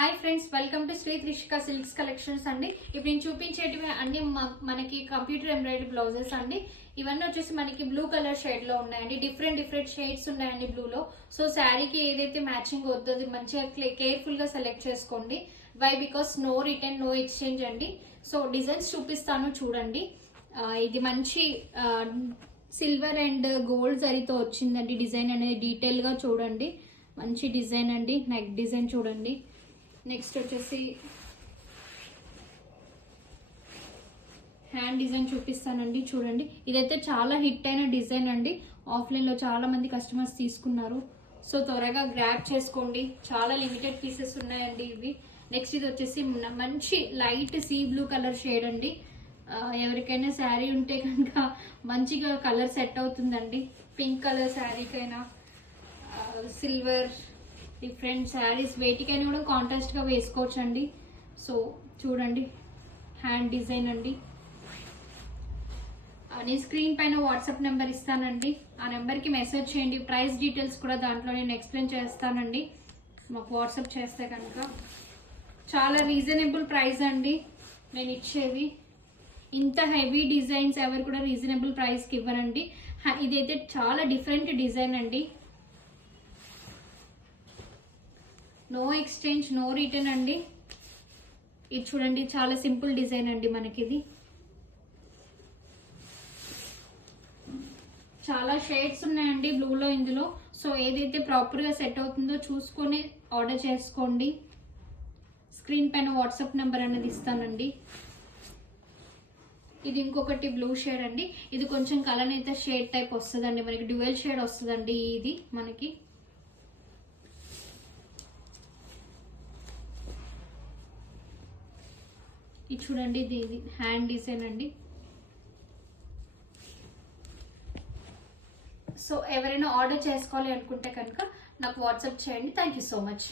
Hi friends, welcome to Sri Trishika silks collections అండి. ఇప్పుడు నేను చూపించేటివి అన్ని మనకి కంప్యూటర్ ఎంబ్రాయిడరీ బ్లౌజెస్ అండి. ఇవన్నీ వచ్చేసి మనకి బ్లూ కలర్ షేడ్ లో ఉన్నాయండి. డిఫరెంట్ షేడ్స్ ఉన్నాయండి బ్లూలో. సో శారీకి ఏదైతే మ్యాచింగ్ వద్దో అది మంచిగా కేర్ఫుల్ గా సెలెక్ట్ చేసుకోండి. Why because no return no exchange అండి. సో డిజైన్స్ చూపిస్తాను చూడండి. ఇది మంచి సిల్వర్ అండ్ గోల్డ్ జరీతో వచ్చిందండి. డిజైన్ అనేది డీటెయిల్ గా చూడండి. మంచి డిజైన్ అండి. నెక్ డిజైన్ చూడండి. నెక్స్ట్ వచ్చేసి హ్యాండ్ డిజైన్ చూపిస్తానండి చూడండి. ఇదైతే చాలా హిట్ అయిన డిజైన్ అండి. ఆఫ్లైన్లో చాలా మంది కస్టమర్స్ తీసుకున్నారు. సో త్వరగా గ్రాబ్ చేసుకోండి. చాలా లిమిటెడ్ పీసెస్ ఉన్నాయండి ఇవి. నెక్స్ట్ ఇది వచ్చేసి మంచి light sea blue colour shade అండి. ఎవరికైనా శారీ ఉంటే కనుక మంచిగా కలర్ సెట్ అవుతుందండి. పింక్ కలర్ శారీకైనా సిల్వర్ డిఫరెంట్ శారీస్ వేటికైనా కూడా కాంట్రాస్ట్ గా వేసుకోవచ్చు అండి. సో చూడండి హ్యాండ్ డిజైన్ అండి. నేను స్క్రీన్ పైన వాట్సాప్ నెంబర్ ఇస్తానండి. ఆ నెంబర్కి మెసేజ్ చేయండి. ప్రైస్ డీటెయిల్స్ కూడా దాంట్లో నేను ఎక్స్ప్లెయిన్ చేస్తానండి. మాకు వాట్సాప్ చేస్తే కనుక చాలా రీజనబుల్ ప్రైస్ అండి నేను ఇచ్చేవి. ఇంత హెవీ డిజైన్స్ ఎవరు కూడా రీజనబుల్ ప్రైస్కి ఇవ్వనండి. ఇదైతే చాలా డిఫరెంట్ డిజైన్ అండి. నో ఎక్స్చేంజ్ నో రిటర్న్ అండి. ఇది చూడండి చాలా సింపుల్ డిజైన్ అండి. మనకి ఇది చాలా షేడ్స్ ఉన్నాయండి బ్లూలో ఇందులో. సో ఏదైతే ప్రాపర్గా సెట్ అవుతుందో చూసుకొని ఆర్డర్ చేసుకోండి. స్క్రీన్ పైన వాట్సాప్ నెంబర్ అనేది ఇస్తానండి. ఇది ఇంకొకటి బ్లూ షేడ్ అండి. ఇది కొంచెం కలర్ అయితే షేడ్ టైప్ వస్తుందండి. మనకి డ్యూయల్ షేడ్ వస్తుందండి. ఇది మనకి ఇది చూడండి. ఇది హ్యాండ్ డిజైన్ అండి. సో ఎవరైనా ఆర్డర్ చేసుకోవాలి అనుకుంటే కనుక నాకు వాట్సాప్ చేయండి. Thank you so much.